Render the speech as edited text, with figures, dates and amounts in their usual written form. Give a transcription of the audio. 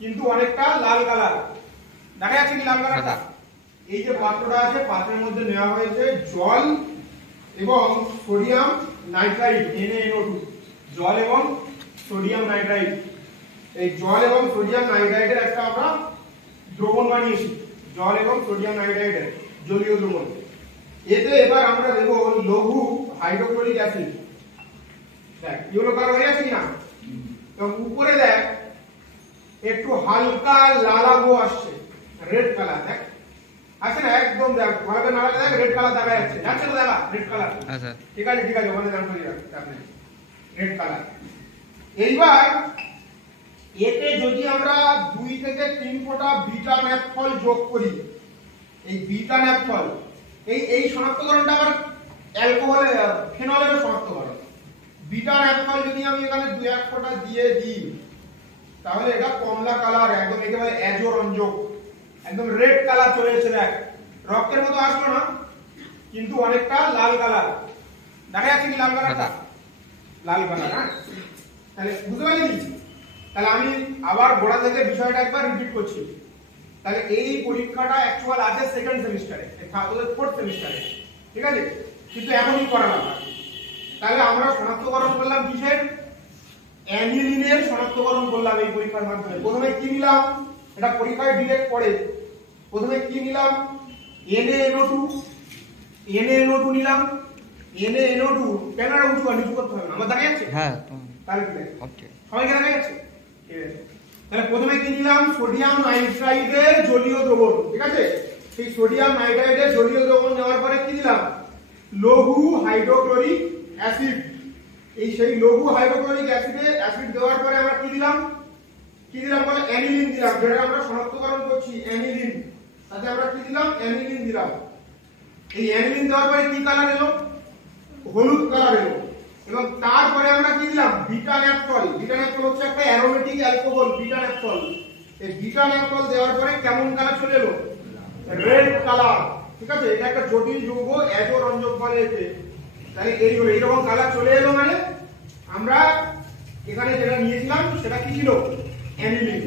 কিন্তু অনেকটা লাল কালার। দেখা যাচ্ছে কি লাল কালারটা? এই যে পাত্রটা আছে, পাত্রের মধ্যে নেওয়া হয়েছে জল এবং সোডিয়াম নাইট্রাইট NaNO2, জল এবং সোডিয়াম নাইট্রাইট। এই জল এবং সোডিয়াম নাইট্রাইটের একটা আমরা দ্রবণ বানিয়েছি, জল এবং সোডিয়াম নাইট্রাইটের জলীয় দ্রবণ। এতে এবার আমরা দেব লঘু হাইড্রোক্লোরিক অ্যাসিড। দেখ ইয়েলো কালার হয়ে আছে কিনা? তো উপরে দেখ একটু হালকা লালাগো আসছে, রেড কালার। দেখ আছে না? একদম দেখ ভালো করে নাড়ালে দেখ রেড কালার দেখা যাচ্ছে। যাচ্ছে তো দেখা রেড কালার। আচ্ছা ঠিক আছে ঠিক আছে, ওখানে দাঁড় করে রাখতে রেড কালার। এইবার এতে যদি আমরা 2 থেকে 3 ফোঁটা বিটা ন্যাপথল যোগ করি, এই বিটা ন্যাপথল এই শনাক্তকরণটা আবার অ্যালকোহলে ফেনলের শনাক্তকরণ। বিটা ন্যাপথল যদি আমি এখানে 2-1 ফোঁটা দিয়ে দিই তাহলে এটা কমলা কালার, একদম একেবারে অ্যাজোরঞ্জক, একদম রেড কালার চলে এসেছে। দেখ রক্তের মতো আসলো না, কিন্তু অনেকটা লাল কালার। দেখা যাচ্ছে কি লাল কালারটা? লাল কালার। হ্যাঁ, তাহলে বুঝতে পারলি? তাহলে আমি আবার গোড়া থেকে বিষয়টা একবার রিপিট করছি। তাহলে এই পরীক্ষাটা অ্যাকচুয়াল আছে সেকেন্ড সেমিস্টারে, তোদের 4th সেমিস্টারে, ঠিক আছে? কিন্তু এখনই করালাম। তাহলে আমরা শনাক্তকরণ করলাম কিসের? অ্যানিলিনের শনাক্তকরণ করলাম এই পরীক্ষার মাধ্যমে। প্রথমে কি নিলাম? এটা পরীক্ষায় ডিরেক্ট পড়ে। প্রথমে কি নিলাম? NaNO2 নিলাম। NaNO2 ক্যামেরা উঁচু আর নিচু করতে হবে না, আমার দেখা যাচ্ছে? হ্যাঁ, তাহলে ঠিক আছে। ওকে, সবাইকে দেখা যাচ্ছে? ঠিক আছে। তাহলে প্রথমে কি নিলাম? সোডিয়াম নাইট্রাইটের জলীয় দ্রবণ, ঠিক আছে? সেই সোডিয়াম নাইট্রাইটের জলীয় দ্রবণ নেওয়ার পরে কি দিলাম? লঘু হাইড্রোক্লোরিক অ্যাসিড। এই সেই লঘু হাইড্রোক্লোরিক অ্যাসিড দেওয়ার পরে আমরা কি দিলাম? কি দিলাম বলে? অ্যানিলিন দিলাম, যেটা আমরা শনাক্তকরণ করছি অ্যানিলিন। তাতে আমরা কি দিলাম? অ্যানিলিন দিলাম। এই অ্যানিলিন দেওয়ার পরে কি কালার এলো? হলুদ কালার এলো। এবং তারপরে আমরা কি দিলাম? Beta naphthol. বিটা ন্যাপথল হচ্ছে একটা অ্যারোমেটিক অ্যালকোহল, বিটা ন্যাপথল। এই বিটা ন্যাপথল দেওয়ার পরে কেমন কালার চলে এলো? রেড কালার, ঠিক আছে? এটা একটা জটিল যৌগ, অ্যাজোরঞ্জক বলে একে। তাহলে এই হলো, এইরকম কালার চলে এলো মানে আমরা এখানে যেটা নিয়েছিলাম সেটা কি ছিল? অ্যানিলিন।